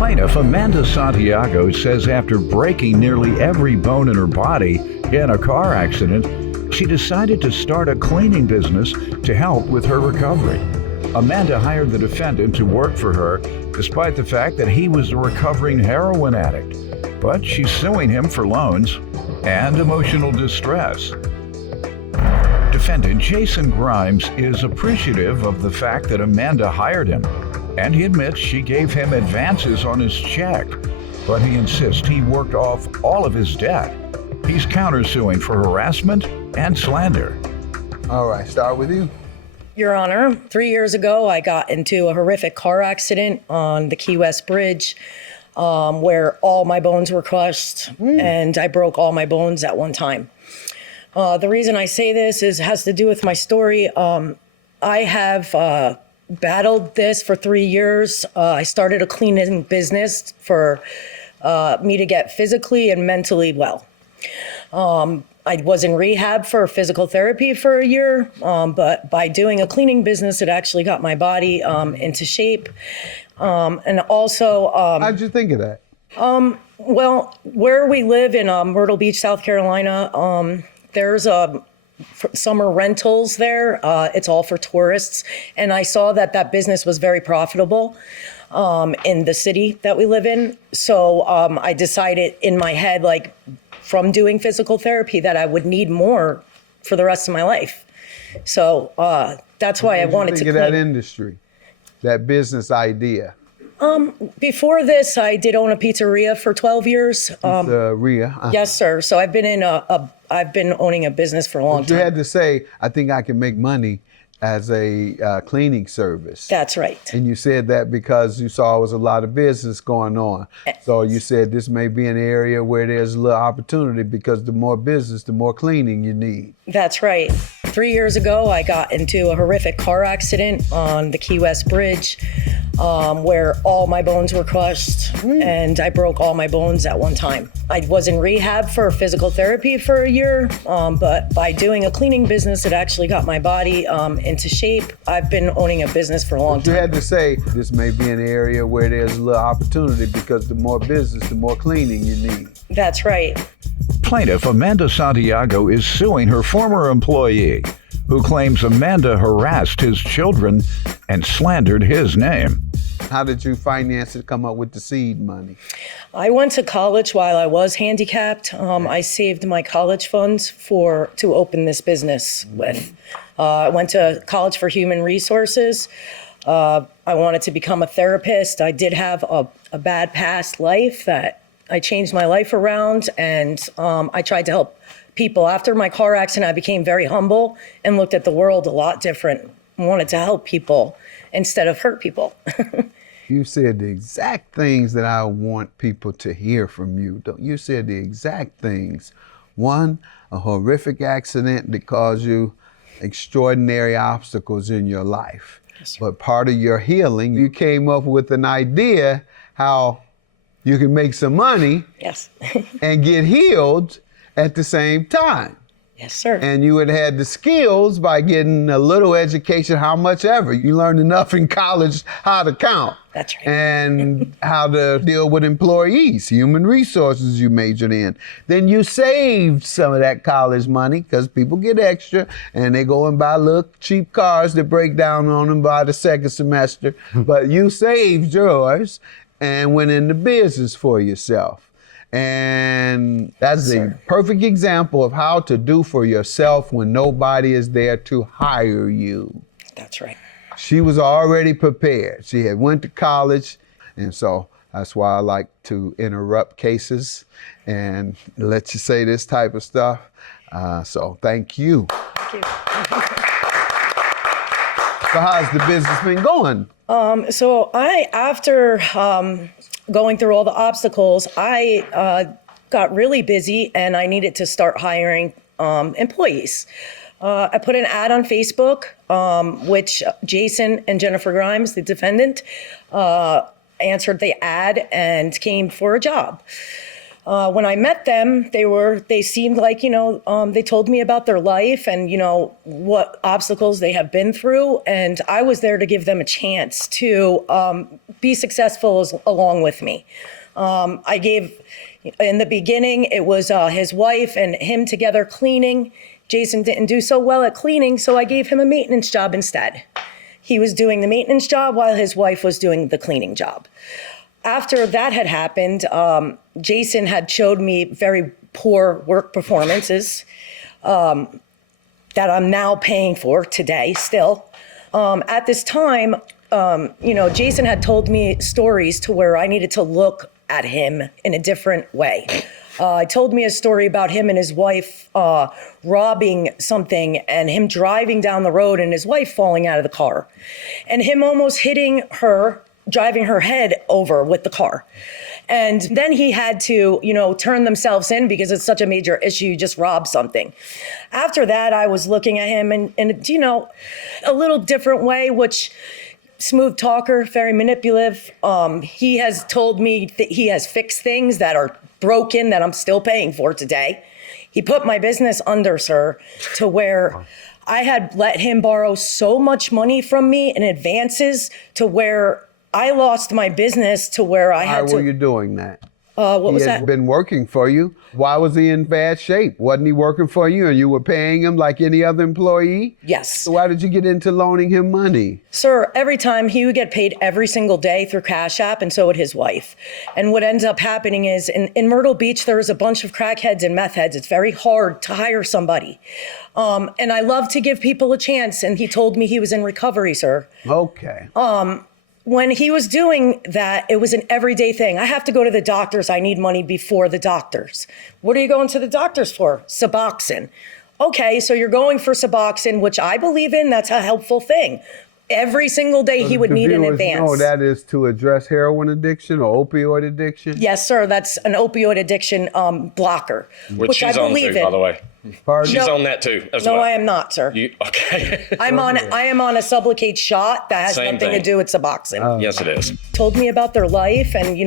Plaintiff Amanda Santiago says after breaking nearly every bone in her body in a car accident, she decided to start a cleaning business to help with her recovery. Amanda hired the defendant to work for her despite the fact that he was a recovering heroin addict, but she's suing him for loans and emotional distress. Defendant Jason Grimes is appreciative of the fact that Amanda hired him, and he admits she gave him advances on his check, but he insists he worked off all of his debt. He's countersuing for harassment and slander. All right, start with you. Your Honor, 3 years ago, I got into a horrific car accident on the Key West Bridge where all my bones were crushed and I broke all my bones at one time. The reason I say this has to do with my story. I have battled this for 3 years. I started a cleaning business for me to get physically and mentally well. I was in rehab for physical therapy for a year, but by doing a cleaning business, it actually got my body into shape. And also... How'd you think of that? Well, where we live in Myrtle Beach, South Carolina, there's summer rentals there. It's all for tourists. And I saw that business was very profitable in the city that we live in. So I decided in my head, like, from doing physical therapy, that I would need more for the rest of my life. So that's why I wanted to think of that industry, that business idea. Before this, I did own a pizzeria for 12 years. Pizzeria? Yes, sir. So I've been I've been owning a business for a long time. You had to say, I think I can make money as a cleaning service. That's right. And you said that because you saw there was a lot of business going on. So you said this may be an area where there's a little opportunity because the more business, the more cleaning you need. That's right. 3 years ago, I got into a horrific car accident on the Key West Bridge where all my bones were crushed and I broke all my bones at one time. I was in rehab for physical therapy for a year, but by doing a cleaning business, it actually got my body into shape. I've been owning a business for a long time. You had to say this may be an area where there's a little opportunity because the more business, the more cleaning you need. That's right. Plaintiff Amanda Santiago is suing her former employee, who claims Amanda harassed his children and slandered his name. How did you finance it, come up with the seed money? I went to college while I was handicapped. I saved my college funds to open this business with. I went to college for human resources. I wanted to become a therapist. I did have a bad past life that I changed my life around, and I tried to help people. After my car accident, I became very humble and looked at the world a lot different. I wanted to help people instead of hurt people. You said the exact things that I want people to hear from you. You said the exact things. One, a horrific accident that caused you extraordinary obstacles in your life. Yes, sir. But part of your healing, you came up with an idea how you can make some money Yes. and get healed at the same time. Yes, sir. And you had had the skills by getting a little education, how much ever. You learned enough in college how to count. That's right. And how to deal with employees, human resources you majored in. Then you saved some of that college money because people get extra and they go and buy little cheap cars that break down on them by the second semester. But you saved yours and went into business for yourself. And that's a perfect example of how to do for yourself when nobody is there to hire you. That's right. She was already prepared. She had went to college, and so that's why I like to interrupt cases and let you say this type of stuff. So thank you. Thank you. So how's the business been going? So after going through all the obstacles, I got really busy and I needed to start hiring employees. I put an ad on Facebook, which Jason and Jennifer Grimes, the defendant, answered the ad and came for a job. When I met them, they seemed like, they told me about their life and, what obstacles they have been through. And I was there to give them a chance to be successful along with me. In the beginning, it was his wife and him together cleaning. Jason didn't do so well at cleaning, so I gave him a maintenance job instead. He was doing the maintenance job while his wife was doing the cleaning job. After that had happened, Jason had showed me very poor work performances that I'm now paying for today still. At this time, Jason had told me stories to where I needed to look at him in a different way. He told me a story about him and his wife robbing something and him driving down the road and his wife falling out of the car and him almost hitting her, driving her head over with the car. And then he had to, turn themselves in because it's such a major issue, you just rob something. After that, I was looking at him in a little different way, which smooth talker, very manipulative. He has told me that he has fixed things that are broken that I'm still paying for today. He put my business under, sir, to where I had let him borrow so much money from me in advances to where I lost my business to where I had to. Why were you doing that? What was He that? had been working for you. Why was he in bad shape? Wasn't he working for you and you were paying him like any other employee? Yes. So why did you get into loaning him money? Sir, every time he would get paid every single day through Cash App, and so would his wife. And what ends up happening is in Myrtle Beach, there is a bunch of crackheads and meth heads. It's very hard to hire somebody. And I love to give people a chance. And he told me he was in recovery, sir. Okay. When he was doing that, it was an everyday thing. I have to go to the doctors. I need money before the doctors. What are you going to the doctors for? Suboxone. Okay, so you're going for Suboxone, which I believe in. That's a helpful thing. Every single day he would need in advance. No, that is to address heroin addiction or opioid addiction? Yes, sir. That's an opioid addiction blocker, which I she's on believe too, in. by the way. Pardon? She's on that too, as No, well. I am not, sir. Okay. I am on a Sublocade shot that has Same nothing to thing. do with Suboxone. Yes, it is. Told me about their life and,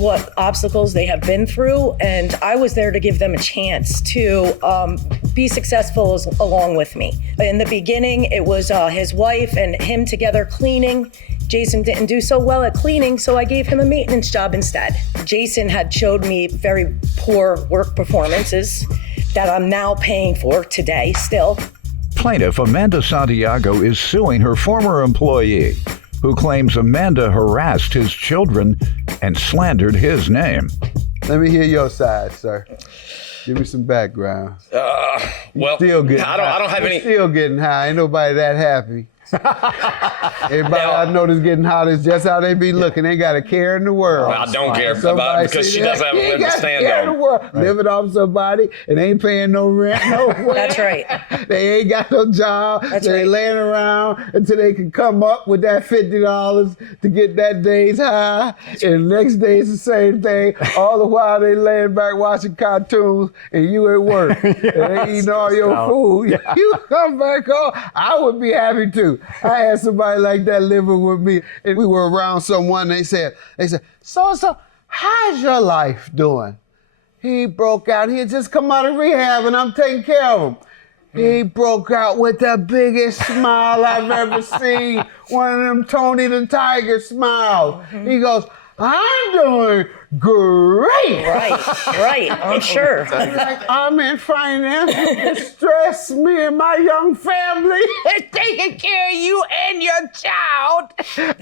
what obstacles they have been through. And I was there to give them a chance to be successful along with me. In the beginning, it was his wife and him together cleaning. Jason didn't do so well at cleaning, so I gave him a maintenance job instead. Jason had showed me very poor work performances that I'm now paying for today still. Plaintiff Amanda Santiago is suing her former employee, who claims Amanda harassed his children and slandered his name. Let me hear your side, sir. Give me some background. Well, Still getting I don't have You're any. Still getting high. Ain't nobody that happy. Everybody I know that's getting hot is just how they be looking. They got a care in the world. I don't care Somebody about because say she that. doesn't have a He leg to got stand care in the on. world. Living off somebody and ain't paying no rent, no way. That's right. They ain't got no job. That's They right. laying around until they can come up with that $50 to get that day's high. And the next day it's the same thing. All the while they laying back watching cartoons and you at work. And they eating all your food. Yeah. You come back home. I would be happy too. I had somebody like that living with me. And we were around someone. They said, so, how's your life doing? He broke out. He had just come out of rehab and I'm taking care of him. He broke out with the biggest smile I've ever seen. One of them Tony the Tiger smiles. He goes, I'm doing great. Right, I'm sure. Like, I'm in financial distress, me and my young family, taking care of you and your child.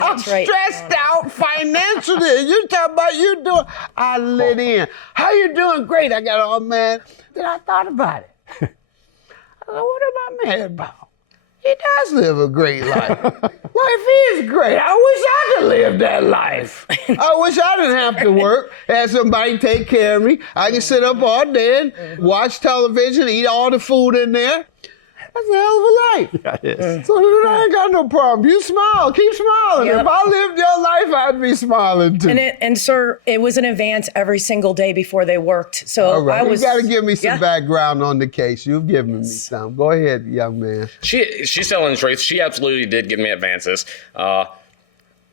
I'm right. stressed out financially. You talking about you doing, I lit in. How you doing? Great. I got all mad. Then I thought about it. I said, what am I mad about? He does live a great life. Life is great. I wish I could live that life. I wish I didn't have to work, have somebody take care of me. I can sit up all day and watch television, eat all the food in there. That's a hell of a life. Yeah, it is. So I ain't got no problem. You smile. Keep smiling. Yep. If I lived your life, I'd be smiling too. And sir, it was an advance every single day before they worked. So all right. I was. You got to give me some yeah. background on the case. You've given me some. Go ahead, young man. She's telling the truth. She absolutely did give me advances.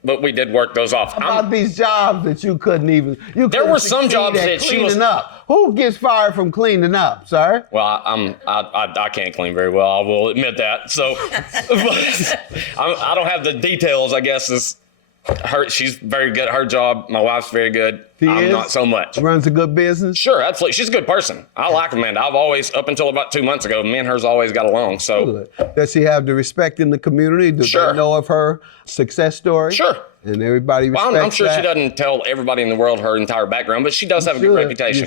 but we did work those off. About these jobs that you couldn't even. There were some jobs that she was cleaning up. Who gets fired from cleaning up, sir? Well, I can't clean very well. I will admit that. So, I don't have the details. I guess is she's very good at her job. My wife's very good. I'm not so much. Runs a good business. Sure, absolutely. She's a good person. I like Amanda. I've always, up until about 2 months ago, me and her's always got along. So, good. Does she have the respect in the community? Do they know of her success story? Sure. And everybody respects I'm sure that? she doesn't tell everybody in the world her entire background, but she does have a good reputation.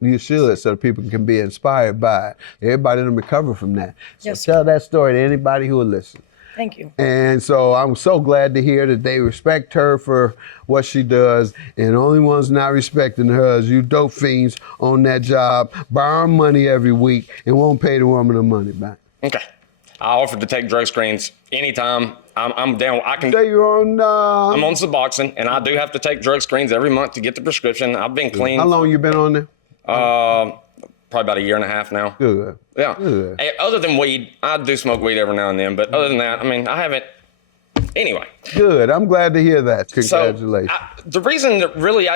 You should, so people can be inspired by it. Everybody done recover from that. So Yes, tell that story to anybody who will listen. Thank you. And so I'm so glad to hear that they respect her for what she does. And the only ones not respecting her is you dope fiends on that job, borrowing money every week and won't pay the woman the money back. Okay. I offered to take drug screens anytime. I'm down. I can. So you're on. I'm on Suboxone, and I do have to take drug screens every month to get the prescription. I've been clean. How long you been on there? Probably about a year and a half now. Good. Yeah. Good. Hey, other than weed, I do smoke weed every now and then, but other than that, I mean, I haven't. Anyway. Good. I'm glad to hear that. Congratulations. So the reason that really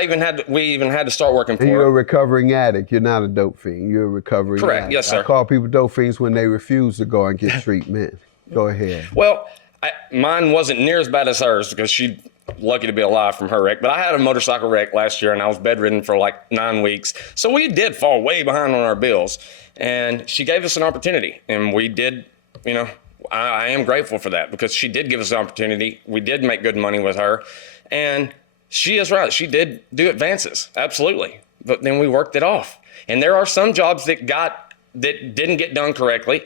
we even had to start working for. And you're a recovering addict. You're not a dope fiend. You're a recovering Correct. addict. Yes, sir. I call people dope fiends when they refuse to go and get treatment. Go ahead. Well, mine wasn't near as bad as hers because she's lucky to be alive from her wreck. But I had a motorcycle wreck last year and I was bedridden for like 9 weeks. So we did fall way behind on our bills. And she gave us an opportunity. And we did, I am grateful for that because she did give us an opportunity. We did make good money with her. And she is right. She did do advances. Absolutely. But then we worked it off. And there are some jobs that didn't get done correctly.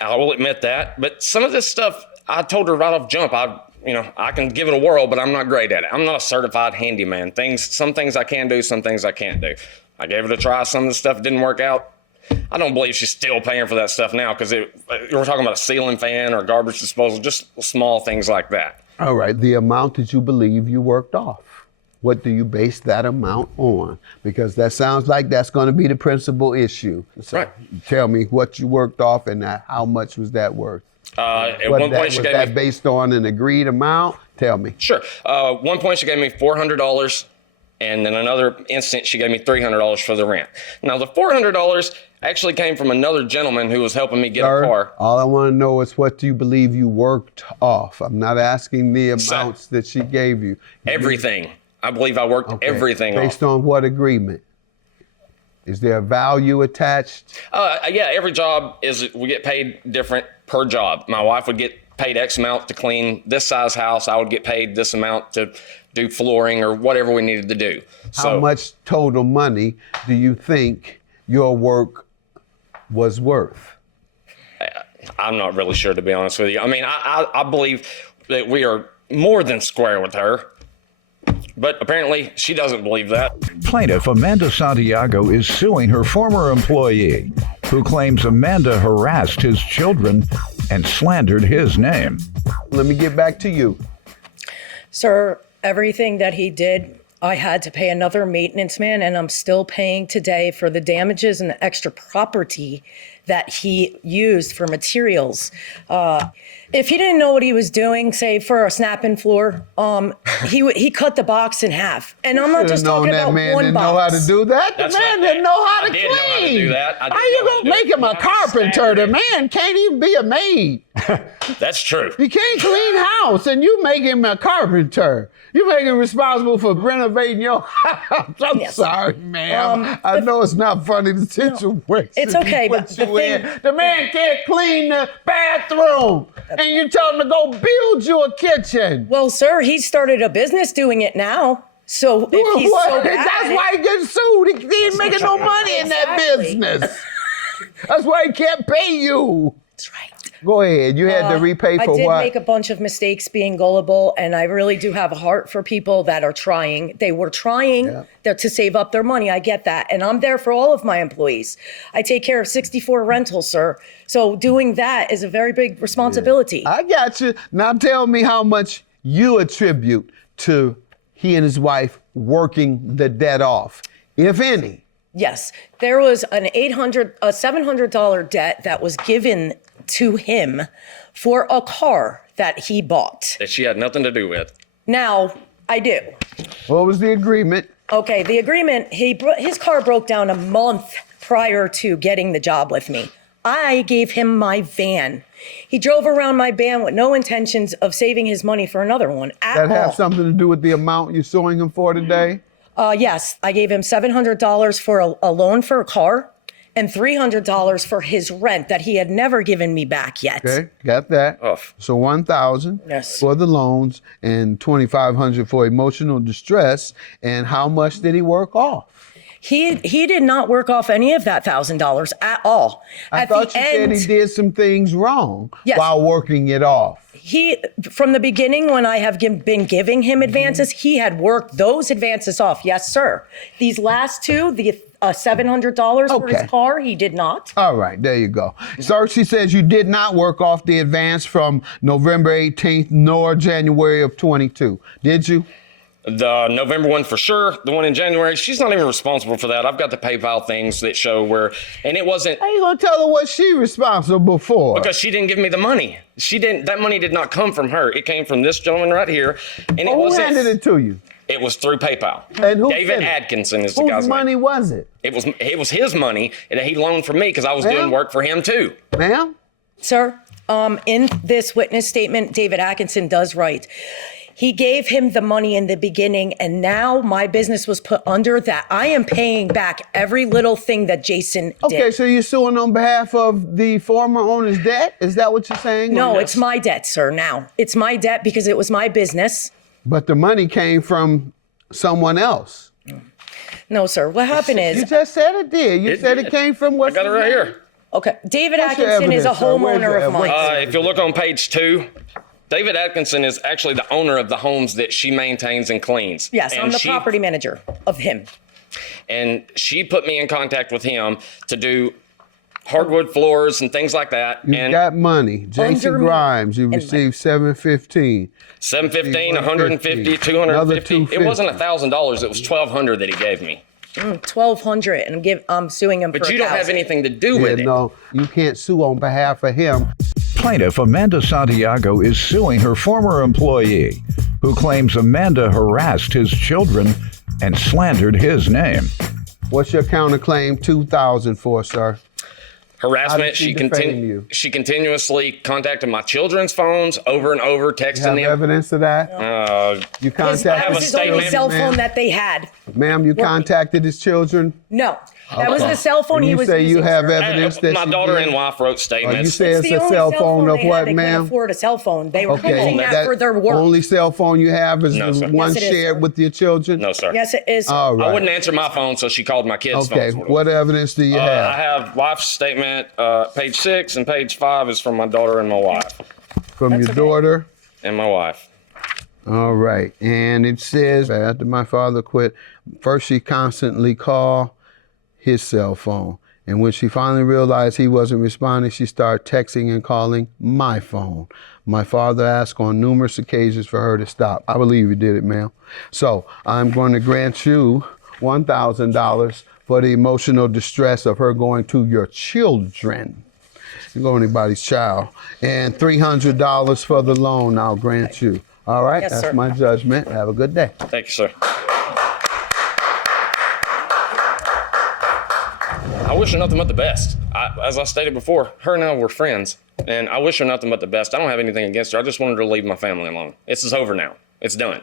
I will admit that. But some of this stuff, I told her right off jump, I can give it a whirl, but I'm not great at it. I'm not a certified handyman. Some things I can do, some things I can't do. I gave it a try. Some of the stuff didn't work out. I don't believe she's still paying for that stuff now because we're talking about a ceiling fan or garbage disposal, just small things like that. All right. The amount that you believe you worked off. What do you base that amount on? Because that sounds like that's going to be the principal issue. So Right. Tell me what you worked off and how much was that worth? At one point, she gave me based on an agreed amount? Tell me. Sure. One point she gave me $400, and then another instant she gave me $300 for the rent. Now the $400 actually came from another gentleman who was helping me get a car. All I want to know is what do you believe you worked off? I'm not asking the amounts that she gave you. Everything. I believe I worked everything Based off. on what agreement? Is there a value attached? Yeah, every job we get paid different per job. My wife would get paid X amount to clean this size house. I would get paid this amount to do flooring or whatever we needed to do. How much total money do you think your work was worth? I'm not really sure, to be honest with you. I mean, I believe that we are more than square with her. But apparently, she doesn't believe that. Plaintiff Amanda Santiago is suing her former employee, who claims Amanda harassed his children and slandered his name. Let me get back to you. Sir, everything that he did, I had to pay another maintenance man, and I'm still paying today for the damages and the extra property that he used for materials. If he didn't know what he was doing, say for a snapping floor, he cut the box in half. And I'm not just talking about one box. That man didn't know how to do that. The man didn't know how to clean. I did know how to do that. How you gonna make him a carpenter? The man can't even be a maid. That's true. He can't clean house, and you make him a carpenter. You make him responsible for renovating your house. I'm sorry, ma'am. I know it's not funny, the situation. It's okay, but the man can't clean the bathroom, and you tell him to go build you a kitchen. Well, sir, he started a business doing it now. So if he's so bad, that's why he gets sued. He ain't making no money in that business. That's why he can't pay you. That's right. Go ahead. You had to repay for what? I did make a bunch of mistakes being gullible, and I really do have a heart for people that are trying. They were trying to save up their money. I get that. And I'm there for all of my employees. I take care of 64 rentals, sir. So doing that is a very big responsibility. I got you. Now tell me how much you attribute to he and his wife working the debt off, if any. Yes. There was a $700 debt that was given to him for a car that he bought. That she had nothing to do with. Now, I do. What was the agreement? Okay, the agreement, his car broke down a month prior to getting the job with me. I gave him my van. He drove around my van with no intentions of saving his money for another one at all. That have something to do with the amount you're suing him for today? Yes, I gave him $700 for a loan for a car and $300 for his rent that he had never given me back yet. Okay, got that. Oh. So $1,000 Yes. for the loans and $2,500 for emotional distress. And how much did he work off? He did not work off any of that $1,000 at all. I thought you said he did some things wrong Yes. while working it off. From the beginning, when I have been giving him advances, he had worked those advances off. Yes, sir. These last two, the $700 for Okay. his car, he did not. All right, there you go. Sir, she says you did not work off the advance from November 18th nor January of 22. Did you? The November one for sure. The one in January, she's not even responsible for that. I've got the PayPal things that show where, and it wasn't How you gonna tell her what she responsible for? because she didn't give me the money. She didn't. That money did not come from her. It came from this gentleman right here, and it Who wasn't. handed it to you? It was through PayPal. And who David sent it? Atkinson is the Whose guy's money name. was it? It was his money that he loaned for me because I was Ma'am? doing work for him too. Ma'am? Sir, in this witness statement, David Atkinson does write, he gave him the money in the beginning, and now my business was put under that. I am paying back every little thing that Jason Okay, did. so you're suing on behalf of the former owner's debt? Is that what you're saying? No, Or- it's my debt, sir, now. It's my debt because it was my business. But the money came from someone else. No, sir. What happened You is, just said it did. You It said did. it came from I what's got it his right name? here. okay, David What's your Atkinson is a evidence, sir? Where's homeowner your of mine. evidence? If you look on page 2, David Atkinson is actually the owner of the homes that she maintains and cleans. Yes, I'm And the she- property manager of him. And she put me in contact with him to do hardwood floors and things like that. You And got money. Jason Under me. Grimes, you And my- received $715. 715, 150, 150, 250. It 250. wasn't $1,000. It was $1,200 that he gave me. $1,200, and I'm suing him But for you don't have $1,000. anything to do Yeah, with it. no, you can't sue on behalf of him. Plaintiff Amanda Santiago is suing her former employee, who claims Amanda harassed his children and slandered his name. What's your counterclaim? $2,000 for, sir? How did Harassment. she defame you? She continuously contacted my children's phones over and over, You have texting them. evidence of that? You That contacted was a his only statement, cell ma'am? phone that they had. Ma'am, you contacted his children? No, that was the cell phone And he you was say using. you have sir. evidence that My she daughter did? and wife wrote You statements. say it's the a only cell phone of they had. what, They ma'am? couldn't afford a cell phone. They were Okay, using that for their work. only cell phone you have is No, the sir. one Yes, it is, shared sir. with your children? No, sir. Yes, it is. All right. I wouldn't answer my phone, so she called my kids' Okay, phones. what evidence do you I have? have wife's statement. Page 6 and page 5 is from my daughter and my wife. From your okay. daughter? And my wife. All right. And it says, after my father quit, first she constantly called his cell phone. And when she finally realized he wasn't responding, she started texting and calling my phone. My father asked on numerous occasions for her to stop. I believe you did it, ma'am. So I'm going to grant you $1,000 for the emotional distress of her going to your children. You go anybody's child. And $300 for the loan I'll grant you. All right? Yes, That's sir. my judgment. Have a good day. Thank you, sir. I wish her nothing but the best. As I stated before, her and I were friends, and I wish her nothing but the best. I don't have anything against her. I just wanted her to leave my family alone. This is over now. It's done.